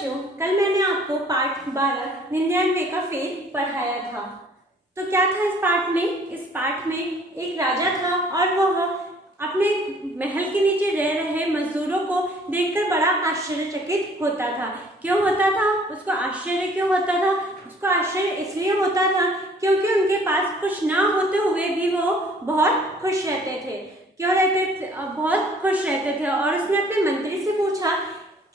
बच्चों, कल मैंने आपको पाठ 12 99 का फेल पढ़ाया था। तो क्या था इस पाठ में? इस पाठ में एक राजा था और वह अपने महल के नीचे रह रहे मजदूरों को देखकर बड़ा आश्चर्यचकित होता था। क्यों होता था? उसको आश्चर्य क्यों होता था? उसको आश्चर्य इसलिए होता था क्योंकि उनके पास कुछ ना होते हुए भी वो बहुत खुश रहते थे। क्यों रहते थे? बहुत खुश रहते थे। और उसने अपने मंत्री से पूछा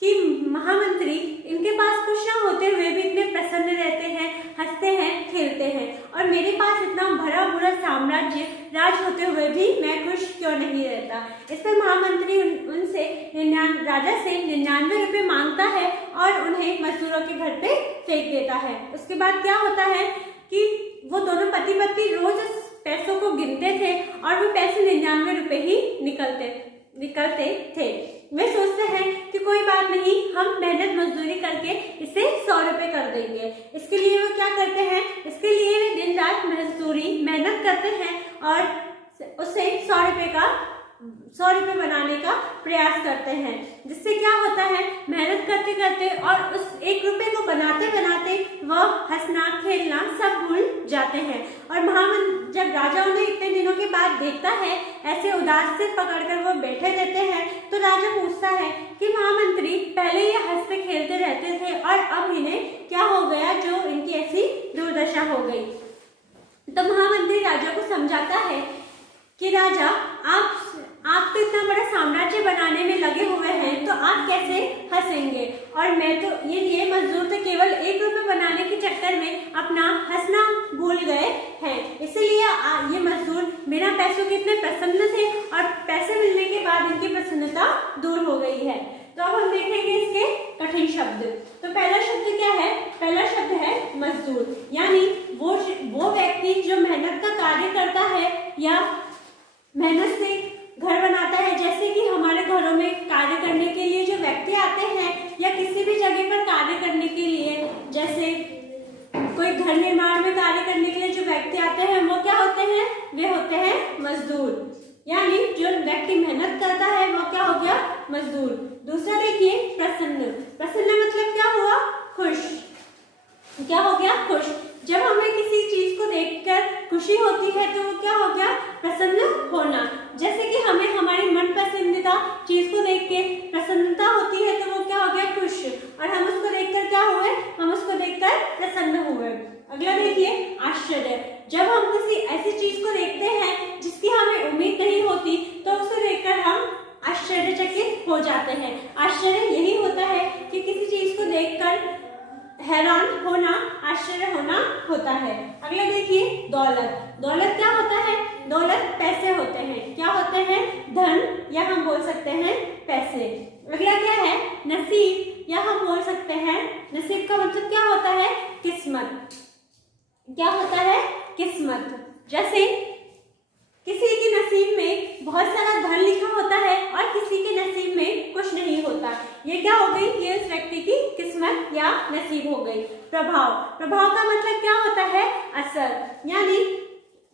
कि महामंत्री, इनके पास कुछ ना होते हुए भी इतने प्रसन्न रहते हैं, हंसते हैं, खेलते हैं, और मेरे पास इतना भरा पूरा साम्राज्य राज होते हुए भी मैं खुश क्यों नहीं रहता? इस पर महामंत्री उनसे राजा से 99 रुपये मांगता है और उन्हें मजदूरों के घर पे फेंक देता है। उसके बाद क्या होता है कि वो दोनों पति पत्नी रोज पैसों को गिनते थे और वो पैसे 99 रुपये ही निकलते थे। वे सोचते हैं कि कोई बात नहीं, हम मेहनत मजदूरी करके इसे 100 रुपये कर देंगे। इसके लिए वो क्या करते हैं? इसके लिए वे दिन रात मेहनत करते हैं और उसे 100 रुपये बनाने का प्रयास करते हैं। जिससे क्या होता है, मेहनत करते करते और उस 1 रुपये को बनाते बनाते वह हंसना खेलना सब भूल जाते हैं। और जब राजा उन्हें इतने दिनों के बाद देखता है, ऐसे उदास से पकड़कर वो बैठे रहते हैं, तो राजा पूछता है कि महामंत्री, पहले ये हंसते खेलते रहते थे और अब इन्हें क्या हो गया जो इनकी ऐसी दुर्दशा हो गई? तो महामंत्री राजा को समझाता है कि राजा, आप तो इतना बड़ा साम्राज्य बनाने में लगे हुए हैं, तो आप कैसे हंसेंगे? और मैं तो ये मजदूर तो केवल 1 रुपये बनाने के चक्कर में अपना हंसना भूल गए हैं, इसलिए ये मजदूर बिना पैसों के इतने प्रसन्न थे और पैसे मिलने के बाद इनकी प्रसन्नता दूर हो गई है। तो अब हम देखेंगे इसके कठिन शब्द। तो पहला शब्द क्या है? पहला शब्द है मजदूर, यानी वो व्यक्ति जो मेहनत का कार्य करता है या मेहनत से घर बनाता है। जैसे कि हमारे घरों में कार्य करने के लिए जो व्यक्ति आते हैं या किसी भी जगह पर कार्य करने के लिए, जैसे कोई घर निर्माण में कार्य करने के लिए जो व्यक्ति आते हैं, वो क्या होते हैं? वे होते हैं मजदूर। यानी जो व्यक्ति मेहनत करता है वो क्या हो गया? मजदूर। दूसरा देखिए, प्रसन्न। प्रसन्न मतलब क्या हुआ? खुश। क्या हो गया? खुश। जब हमें किसी चीज को देखकर खुशी होती है तो वो क्या हो गया? प्रसन्न होना। जैसे कि हमें हमारी मन पसंदीदा चीज को देख के प्रसन्नता होती है तो वो क्या हो गया? खुश। और हम उसको देखकर क्या हुए? हम उसको देखकर प्रसन्न हुए। अगला देखिए, आश्चर्य। जब हम किसी ऐसी चीज को देखते हैं जिसकी हमें उम्मीद नहीं होती तो उसे देखकर हम आश्चर्यचकित हो जाते हैं। आश्चर्य यही होता है कि किसी चीज को देखकर हैरान होना, आश्चर्य होना होता है। अगला देखिए, दौलत। दौलत क्या होता है? दौलत पैसे होते हैं। क्या होते हैं? धन, या हम बोल सकते हैं पैसे। अगला क्या है? नसीब, या हम बोल सकते हैं नसीब का मतलब क्या होता है? किस्मत। क्या होता है? किस्मत। जैसे किसी के नसीब में बहुत सारा धन लिखा होता है और किसी के नसीब में कुछ नहीं होता। ये क्या हो गई? ये उस व्यक्ति की किस्मत या नसीब हो गई। प्रभाव। प्रभाव का मतलब क्या होता है? असर। यानी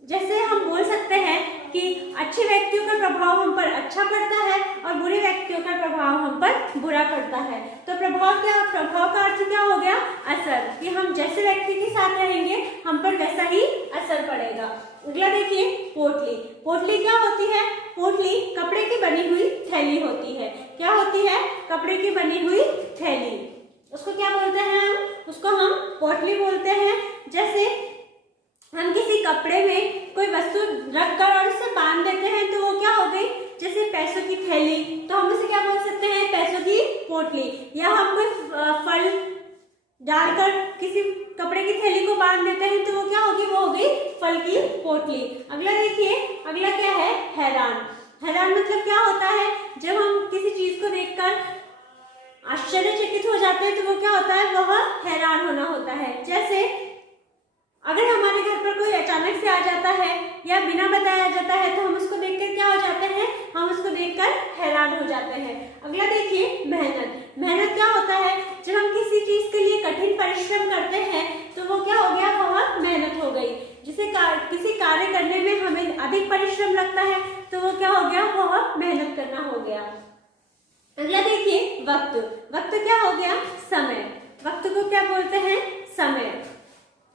जैसे हम बोल सकते हैं कि अच्छे व्यक्तियों का प्रभाव हम पर अच्छा पड़ता है और बुरे व्यक्तियों का प्रभाव हम पर बुरा पड़ता है। तो प्रभाव का अर्थ क्या हो गया? असर, कि हम जैसे व्यक्ति के साथ रहेंगे हम पर वैसा ही असर पड़ेगा। अगला देखिए, पोटली। पोटली क्या होती है? पोटली कपड़े की बनी हुई थैली होती है। क्या होती है? कपड़े की बनी हुई थैली। उसको क्या बोलते हैं? उसको हम पोटली बोलते हैं। जैसे हम किसी कपड़े में कोई वस्तु रखकर और उसे बांध देते हैं तो वो क्या हो गई? जैसे पैसों की थैली, तो हम उसे क्या बोल सकते हैं? पैसों की पोटली। या हम कोई फल डालकर किसी कपड़े की थैली को बांध देते हैं तो वो क्या होगी? वो हो गई फल की पोटली। अगला देखिए, अगला क्या है? हैरान। हैरान मतलब क्या होता है? जब हम किसी चीज को देखकर आश्चर्यचकित हो जाते हैं तो वो क्या होता है? वह हैरान होना होता है। जैसे अगर हमारे घर पर कोई अचानक से आ जाता है या बिना बताया जाता है तो हम उसको देखकर क्या हो जाते हैं? हम उसको देखकर हैरान हो जाते हैं। अगला देखिए, मेहनत। मेहनत क्या होता है? जब हम किसी चीज के लिए कठिन परिश्रम करते हैं तो वो क्या हो गया? वह मेहनत हो गई। जिसे किसी कार्य करने में हमें अधिक परिश्रम लगता है तो वो क्या हो गया? वह मेहनत करना हो गया। अगला देखिए, वक्त। वक्त क्या हो गया? समय। समय।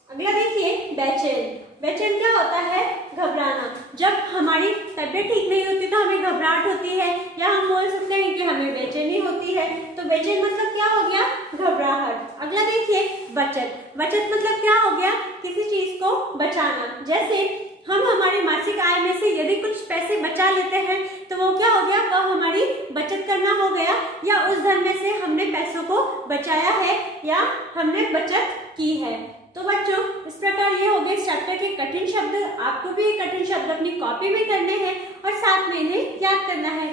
अगला देखिए बेचैन। बेचैन क्या होता है? घबराना। जब हमारी तबीयत ठीक नहीं होती तो हमें घबराहट होती है, या हम बोल सकते हैं कि हमें बेचैनी होती है। तो बेचैन मतलब क्या हो गया? घबराहट। अगला देखिए बचत। बचत मतलब क्या हो गया? किसी चीज को बचाना। जैसे हम हमारी मासिक आय में से यदि कुछ पैसे बचा लेते हैं तो वो क्या हो गया? वह हमारी बचत करना हो गया, या उस धन में से हमने पैसों को बचाया है या हमने बचत की है। तो बच्चों, इस प्रकार ये हो गए इस चैप्टर के कठिन शब्द। आपको भी ये कठिन शब्द अपनी कॉपी में करने हैं और साथ में इन्हें याद करना है।